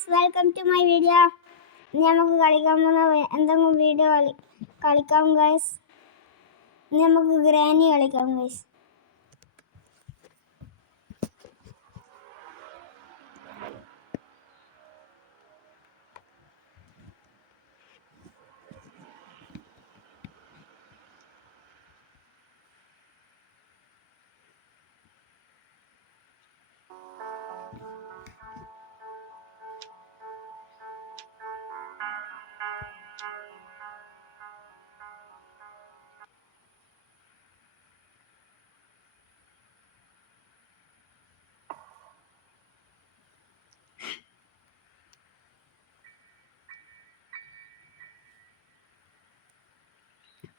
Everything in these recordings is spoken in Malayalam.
Guys, welcome to my video. ഇനി നമുക്ക് കളിക്കാൻ പോകുന്ന എന്തെങ്കിലും വീഡിയോ കളിക്കാം ഗൈസ്. ഇനി നമുക്ക് ഗ്രാനി കളിക്കാം ഗൈസ്.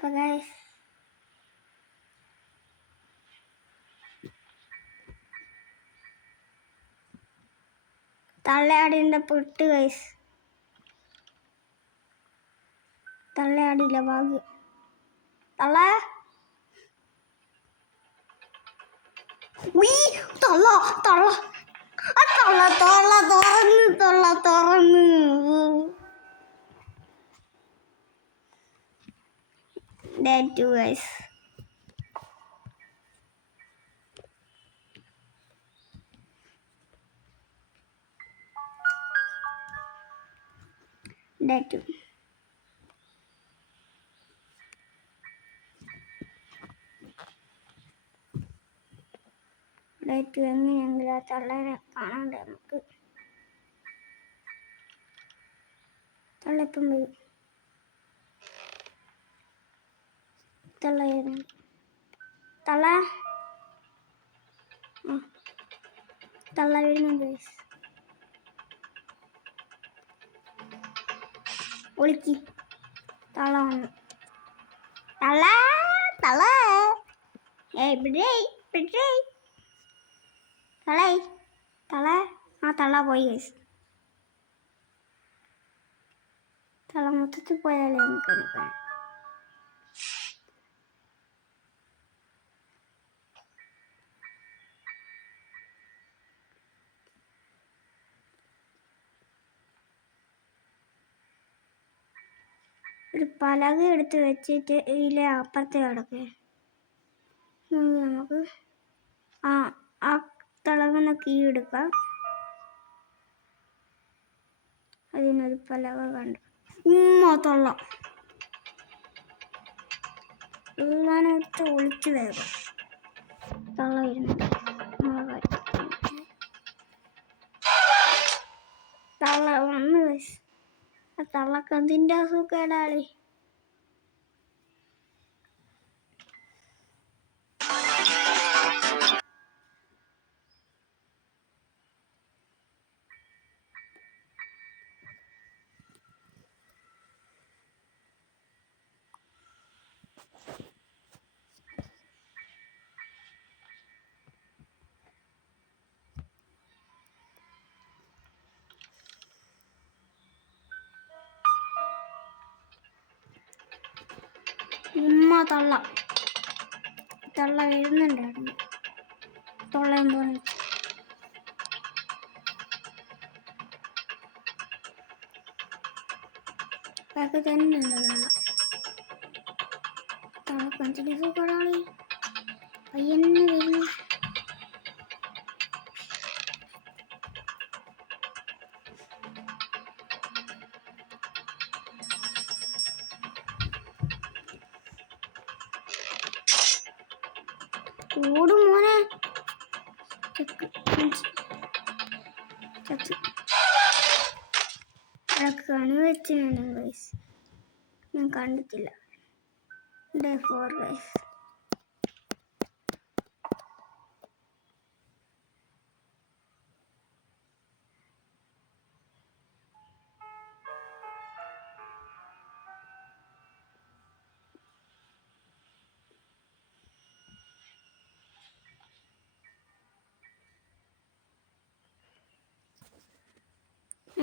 അപ്പോൾ ഗൈസ് തള്ളയാടിൻ്റെ പൊട്ട് ഗൈസ്. തള്ളയാടില്ല ഭാഗ്യം. തള്ള തള്ള തള്ള തള്ള തള്ള തുറന്ന് That too guys. That too. എങ്ങനെയെങ്കിലും ആ തള്ളനെ കാണാണ്ട് നമുക്ക്. തള്ളിപ്പം വരും. തള്ള തള്ള വരുന്നുണ്ട്. ഒളിക്ക്. തള്ള വന്നു. തള്ള തള്ള തള്ള ആ തള്ള പോയി ഗൈസ്. തള്ള മൊത്തത്തിൽ പോയാലേ നമുക്ക് നിൽക്കാൻ. ഒരു പലക എടുത്ത് വെച്ചിട്ട് ഇതിലെ അപ്പുറത്തെ കിടക്കേ നമുക്ക് ആ തിളങ്ങുന്ന കീ എടുക്കാം. അതിനൊരു പലക കണ്ടു. തള്ള എല്ലാനകത്ത് ഒളിച്ചു വേഗം തള്ള വരുന്നുണ്ട്. തള്ള വന്നു. ആ തള്ളക്ക് അതിൻ്റെ അസുഖേടാളി. തള്ള വരുന്നുണ്ടായിരുന്നു. തൊള്ളയും പോലെ ബാക്ക് തന്നെ ഉണ്ട്. തള്ള കണ്ടിന്യൂസ് കൊടാളി പയ്യന്നെ വരുന്നു. ഓടും മോനെ. കണി വെച്ച് ഗൈസ്. ഞാൻ കണ്ടിട്ടില്ല. Day 4 guys.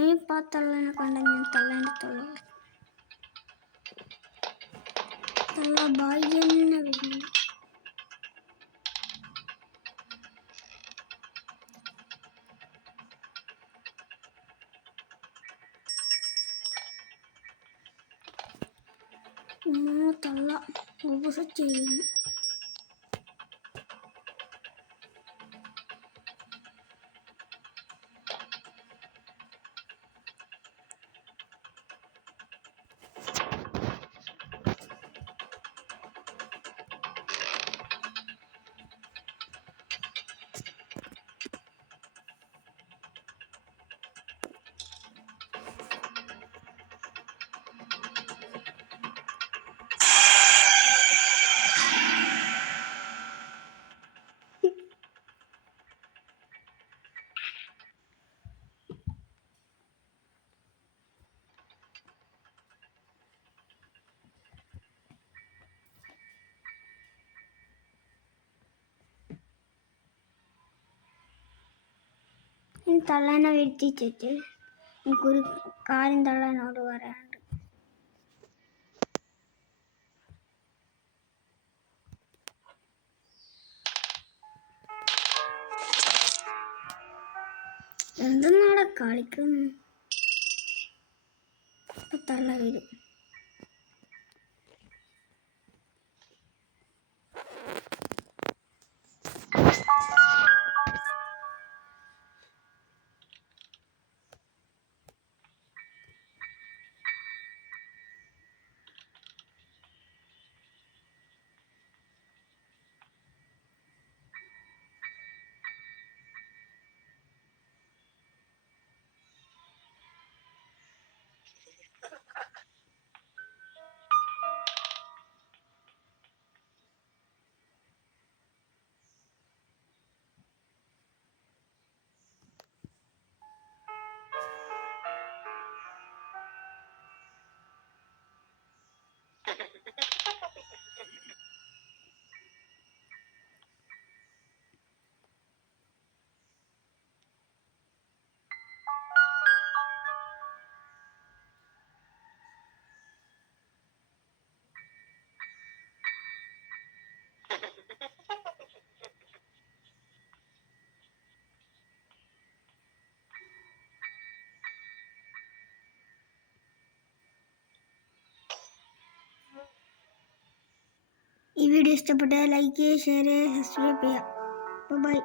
ഇപ്പോൾ തള്ളനെ കണ്ട ഞാൻ തള്ളേൻ്റെ തള്ള ബായി തന്നെ വരുന്നുണ്ട്. തള്ള ഓപ്പോസിറ്റ് ചെയ്യുന്നു. ഇനി തള്ളേനെ വരുത്തിച്ചിട്ട് എനിക്കൊരു കാര്യം തള്ളേനോട് പറയാനുണ്ട്. എന്തെന്നാടെ കളിക്കുന്നു? തള്ള വരും. ഈ വീഡിയോ ഇഷ്ടപ്പെട്ടാൽ ലൈക്ക് ചെയ്യുക, ഷെയർ ചെയ്യുക, സബ്സ്ക്രൈബ് ചെയ്യുക. ബൈ.